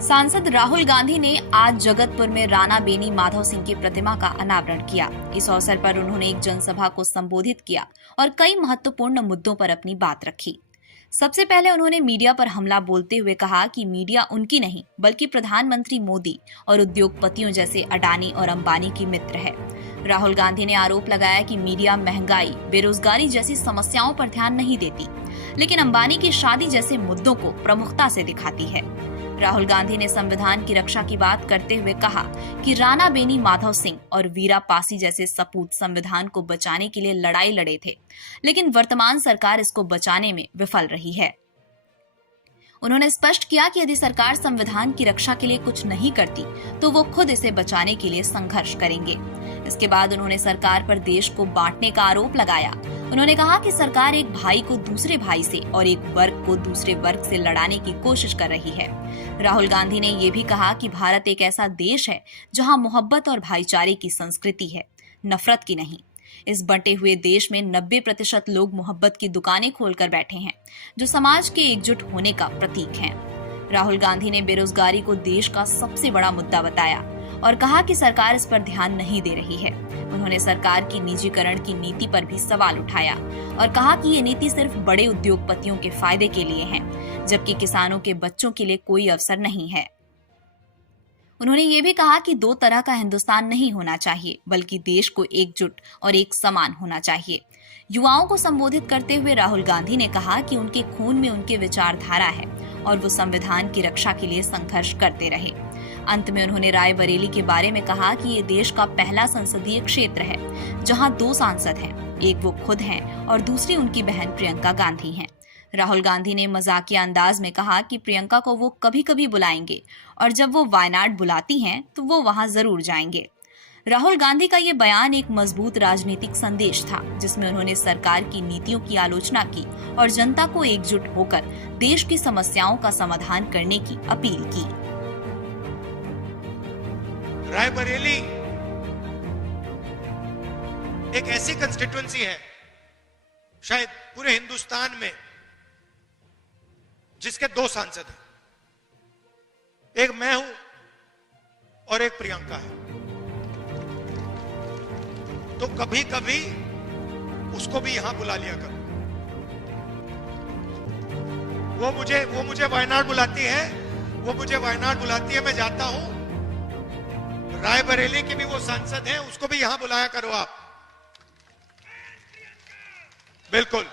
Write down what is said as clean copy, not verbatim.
सांसद राहुल गांधी ने आज जगतपुर में राणा बेनी माधव सिंह की प्रतिमा का अनावरण किया। इस अवसर पर उन्होंने एक जनसभा को संबोधित किया और कई महत्वपूर्ण मुद्दों पर अपनी बात रखी। सबसे पहले उन्होंने मीडिया पर हमला बोलते हुए कहा कि मीडिया उनकी नहीं बल्कि प्रधानमंत्री मोदी और उद्योगपतियों जैसे अडानी और अंबानी की मित्र है। राहुल गांधी ने आरोप लगाया कि मीडिया महंगाई, बेरोजगारी जैसी समस्याओं पर ध्यान नहीं देती, लेकिन अंबानी की शादी जैसे मुद्दों को प्रमुखता से दिखाती है। राहुल गांधी ने संविधान की रक्षा की बात करते हुए कहा कि राणा बेनी माधव सिंह और वीरा पासी जैसे सपूत संविधान को बचाने के लिए लड़ाई लड़े थे, लेकिन वर्तमान सरकार इसको बचाने में विफल रही है। उन्होंने स्पष्ट किया कि यदि सरकार संविधान की रक्षा के लिए कुछ नहीं करती तो वो खुद इसे बचाने के लिए संघर्ष करेंगे। इसके बाद उन्होंने सरकार पर देश को बांटने का आरोप लगाया। उन्होंने कहा कि सरकार एक भाई को दूसरे भाई से और एक वर्ग को दूसरे वर्ग से लड़ाने की कोशिश कर रही है। राहुल गांधी ने ये भी कहा कि भारत एक ऐसा देश है जहां मोहब्बत और भाईचारे की संस्कृति है, नफरत की नहीं। इस बंटे हुए देश में 90% लोग मोहब्बत की दुकानें खोलकर बैठे हैं, जो समाज के एकजुट होने का प्रतीक हैं। राहुल गांधी ने बेरोजगारी को देश का सबसे बड़ा मुद्दा बताया और कहा कि सरकार इस पर ध्यान नहीं दे रही है। उन्होंने सरकार की निजीकरण की नीति पर भी सवाल उठाया और कहा कि ये नीति सिर्फ बड़े उद्योगपतियों के फायदे के लिए है, जबकि किसानों के बच्चों के लिए कोई अवसर नहीं है। उन्होंने ये भी कहा कि दो तरह का हिंदुस्तान नहीं होना चाहिए, बल्कि देश को एकजुट और एक समान होना चाहिए। युवाओं को संबोधित करते हुए राहुल गांधी ने कहा कि उनके खून में उनकी विचारधारा है और वो संविधान की रक्षा के लिए संघर्ष करते रहे। अंत में उन्होंने रायबरेली के बारे में कहा कि ये देश का पहला संसदीय क्षेत्र है जहां 2 सांसद हैं, एक वो खुद हैं और दूसरी उनकी बहन प्रियंका गांधी हैं। राहुल गांधी ने मजाकिया अंदाज में कहा कि प्रियंका को वो कभी-कभी बुलाएंगे और जब वो वायनाड बुलाती हैं तो वो वहां जरूर जाएंगे। राहुल गांधी का ये बयान एक मजबूत राजनीतिक संदेश था, जिसमें उन्होंने सरकार की नीतियों की आलोचना की और जनता को एकजुट होकर देश की समस्याओं का समाधान करने की अपील की। रायबरेली एक ऐसी कंस्टिट्यूएंसी है शायद पूरे हिंदुस्तान में जिसके 2 सांसद हैं, एक मैं हूं और एक प्रियंका है। तो कभी कभी उसको भी यहां बुला लिया करो। वो मुझे वायनाड बुलाती है, मैं जाता हूं। रायबरेली के भी वो सांसद हैं, उसको भी यहां बुलाया करो आप। बिल्कुल।